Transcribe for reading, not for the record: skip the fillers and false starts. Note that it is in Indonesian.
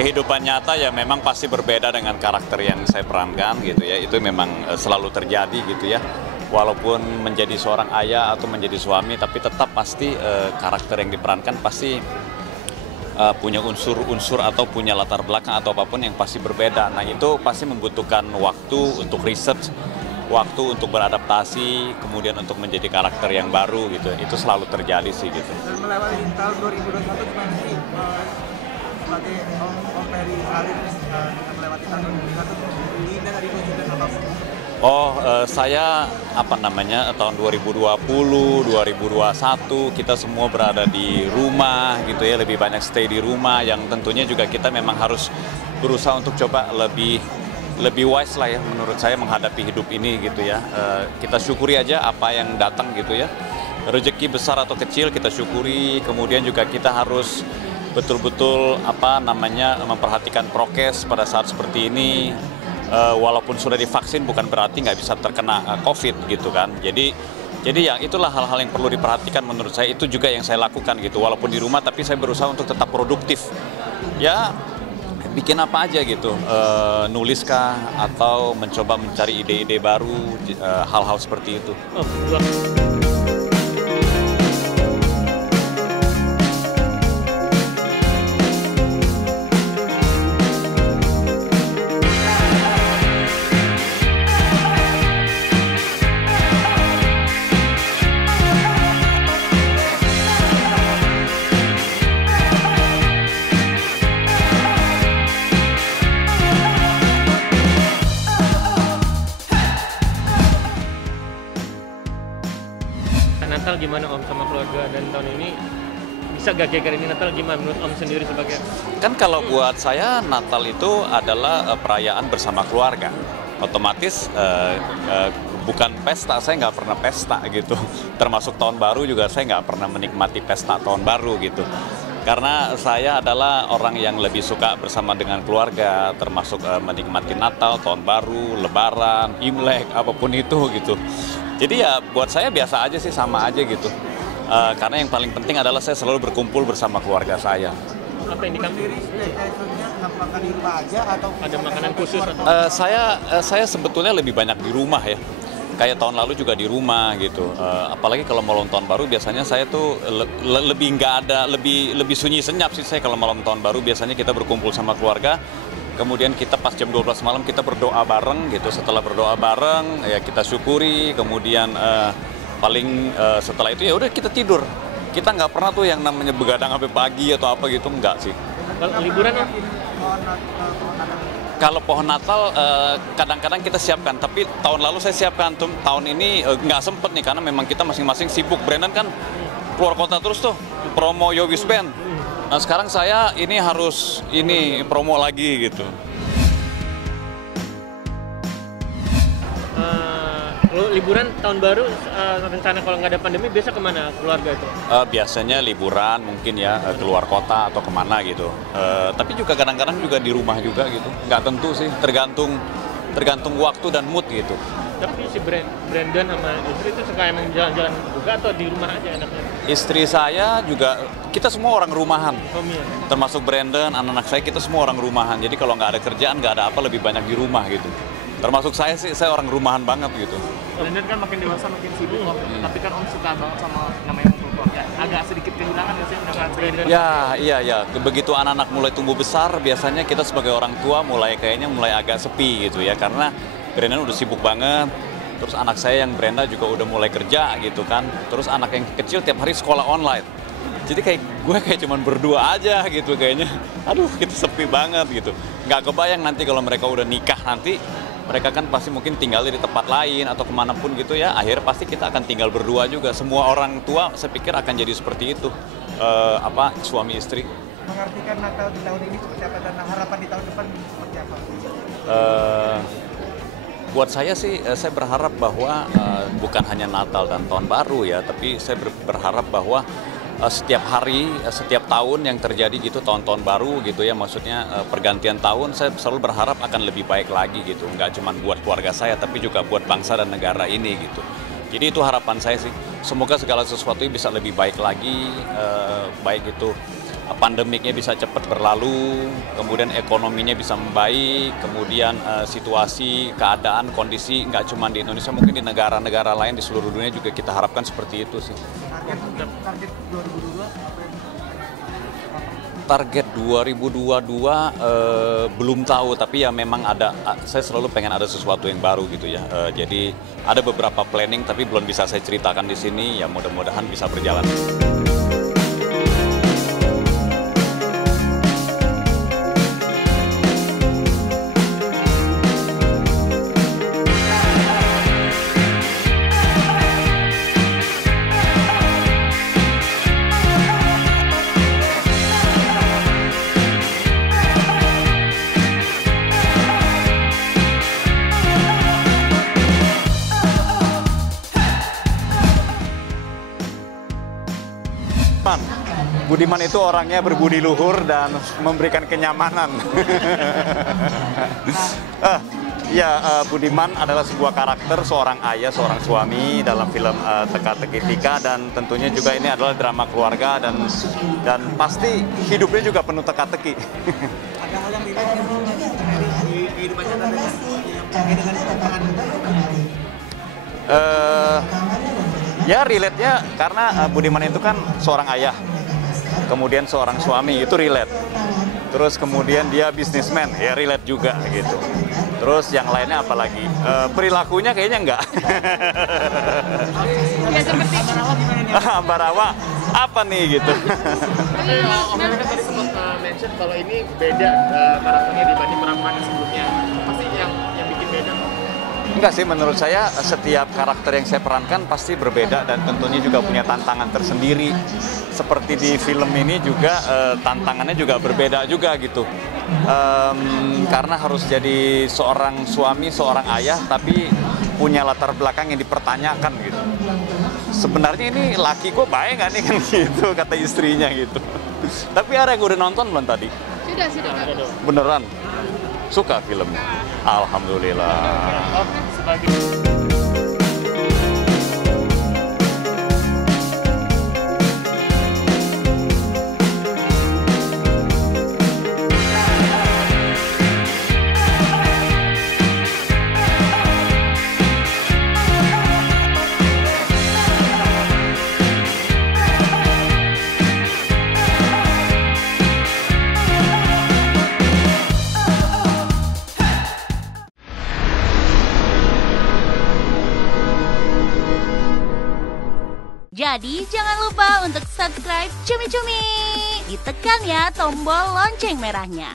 kehidupan nyata ya memang pasti berbeda dengan karakter yang saya perankan gitu ya. Itu memang selalu terjadi gitu ya. Walaupun menjadi seorang ayah atau menjadi suami, tapi tetap pasti karakter yang diperankan pasti punya unsur-unsur atau punya latar belakang atau apapun yang pasti berbeda. Nah itu pasti membutuhkan waktu untuk research, waktu untuk beradaptasi, kemudian untuk menjadi karakter yang baru gitu. Itu selalu terjadi sih gitu. Dan melewati tahun 2021 gimana sih sebagai Om Ferry Salim dengan melewati tahun 2021 diindah dari wujudkan apa? Saya tahun 2020, 2021 kita semua berada di rumah gitu ya, lebih banyak stay di rumah yang tentunya juga kita memang harus berusaha untuk coba lebih wise lah ya menurut saya menghadapi hidup ini gitu ya. Kita syukuri aja apa yang datang gitu ya. Rezeki besar atau kecil kita syukuri, kemudian juga kita harus betul-betul memperhatikan prokes pada saat seperti ini. Walaupun sudah divaksin bukan berarti nggak bisa terkena COVID gitu kan. Jadi ya itulah hal-hal yang perlu diperhatikan menurut saya. Itu juga yang saya lakukan gitu. Walaupun di rumah tapi saya berusaha untuk tetap produktif. Ya bikin apa aja gitu, nuliskah atau mencoba mencari ide-ide baru, hal-hal seperti itu. Natal gimana Om sama keluarga, dan tahun ini bisa gak kira-kira ini Natal gimana menurut Om sendiri sebagai? Kan kalau buat saya Natal itu adalah perayaan bersama keluarga. Otomatis bukan pesta, saya nggak pernah pesta gitu. Termasuk tahun baru juga saya nggak pernah menikmati pesta tahun baru gitu. Karena saya adalah orang yang lebih suka bersama dengan keluarga, termasuk menikmati Natal, tahun baru, Lebaran, Imlek, apapun itu gitu. Jadi ya buat saya biasa aja sih, sama aja gitu. Karena yang paling penting adalah saya selalu berkumpul bersama keluarga saya. Apa yang Sendiri staycation-nya makan di rumah aja atau ada makanan khusus atau? Saya sebetulnya lebih banyak di rumah ya. Kayak tahun lalu juga di rumah gitu. Apalagi kalau malam tahun baru biasanya saya tuh lebih sunyi senyap sih saya kalau malam tahun baru. Biasanya kita berkumpul sama keluarga. Kemudian kita pas jam 12 malam kita berdoa bareng gitu. Setelah berdoa bareng ya kita syukuri. Kemudian setelah itu ya udah kita tidur. Kita nggak pernah tuh yang namanya begadang sampai pagi atau apa gitu, enggak sih. Kalau liburan Om? Kalau pohon Natal kadang-kadang kita siapkan, tapi tahun lalu saya siapkan, tahun ini nggak sempet nih karena memang kita masing-masing sibuk. Brandon kan keluar kota terus tuh promo Yowis Band. Nah sekarang saya harus promo lagi gitu. Kalau liburan tahun baru rencana kalau nggak ada pandemi biasa kemana keluarga itu? Biasanya liburan mungkin ya keluar kota atau kemana gitu. Tapi juga kadang-kadang juga di rumah juga gitu. Nggak tentu sih, tergantung waktu dan mood gitu. Tapi si Brandon sama istri itu suka emang jalan-jalan juga atau di rumah aja enaknya? Istri saya juga, kita semua orang rumahan. Iya. Termasuk Brandon, anak-anak saya, kita semua orang rumahan. Jadi kalau nggak ada kerjaan, nggak ada apa, lebih banyak di rumah gitu. Termasuk saya sih, saya orang rumahan banget gitu. Brandon kan makin dewasa makin sibuk Om. Tapi kan Om suka banget sama namanya kumpul keluarga. Agak sedikit kehilangan nggak sih dengan Brandon? Ya. Begitu anak-anak mulai tumbuh besar, biasanya kita sebagai orang tua mulai agak sepi gitu ya. Karena Brandon udah sibuk banget. Terus anak saya yang Brenda juga udah mulai kerja gitu kan. Terus anak yang kecil tiap hari sekolah online. Jadi gue cuman berdua aja gitu kayaknya. Aduh, kita sepi banget gitu. Nggak kebayang nanti kalau mereka udah nikah nanti, mereka kan pasti mungkin tinggal di tempat lain atau kemanapun gitu ya. Akhirnya pasti kita akan tinggal berdua juga. Semua orang tua saya pikir akan jadi seperti itu. Suami istri. mengartikan Natal di tahun ini seperti apa dan harapan di tahun depan seperti apa? Buat saya sih, saya berharap bahwa bukan hanya Natal dan Tahun Baru ya, tapi saya berharap bahwa setiap hari, setiap tahun yang terjadi gitu, tahun-tahun baru gitu ya, maksudnya pergantian tahun, saya selalu berharap akan lebih baik lagi gitu. Nggak cuma buat keluarga saya, tapi juga buat bangsa dan negara ini gitu. Jadi itu harapan saya sih. Semoga segala sesuatu bisa lebih baik lagi, baik itu pandemiknya bisa cepat berlalu, kemudian ekonominya bisa membaik, kemudian situasi, keadaan, kondisi nggak cuma di Indonesia, mungkin di negara-negara lain di seluruh dunia juga kita harapkan seperti itu sih. Target 2022 apa yang Target 2022 belum tahu, tapi ya memang saya selalu pengen ada sesuatu yang baru gitu ya. Jadi ada beberapa planning tapi belum bisa saya ceritakan di sini, ya mudah-mudahan bisa berjalan. Budiman itu orangnya berbudi luhur dan memberikan kenyamanan. Budiman adalah sebuah karakter seorang ayah, seorang suami dalam film Teka-Teki Tika, dan tentunya juga ini adalah drama keluarga dan pasti hidupnya juga penuh teka-teki. ada hal yang relate di kehidupan nyata yang terkait dengan tantangan Ya relate-nya karena Budiman itu kan seorang ayah, kemudian seorang suami, itu relate. Terus kemudian dia bisnismen, ya relate juga gitu. Terus yang lainnya apa lagi? Perilakunya kayaknya enggak. Ya seperti Ambarawa apa nih gitu. tapi Om Heri kan tadi sempat mention kalau ini beda karakternya dibanding perannya sebelumnya. Pasti yang bikin beda. Enggak sih, menurut saya setiap karakter yang saya perankan pasti berbeda dan tentunya juga punya tantangan tersendiri. Seperti di film ini juga tantangannya juga berbeda juga gitu. Karena harus jadi seorang suami, seorang ayah, tapi punya latar belakang yang dipertanyakan gitu. Sebenarnya ini laki kok baik nggak nih kan gitu, kata istrinya gitu. Tapi ada yang udah nonton belum tadi? Sudah. Beneran? Suka filmnya? Alhamdulillah. Om sebagai Jadi jangan lupa untuk subscribe Cumi Cumi. Ditekan ya tombol lonceng merahnya.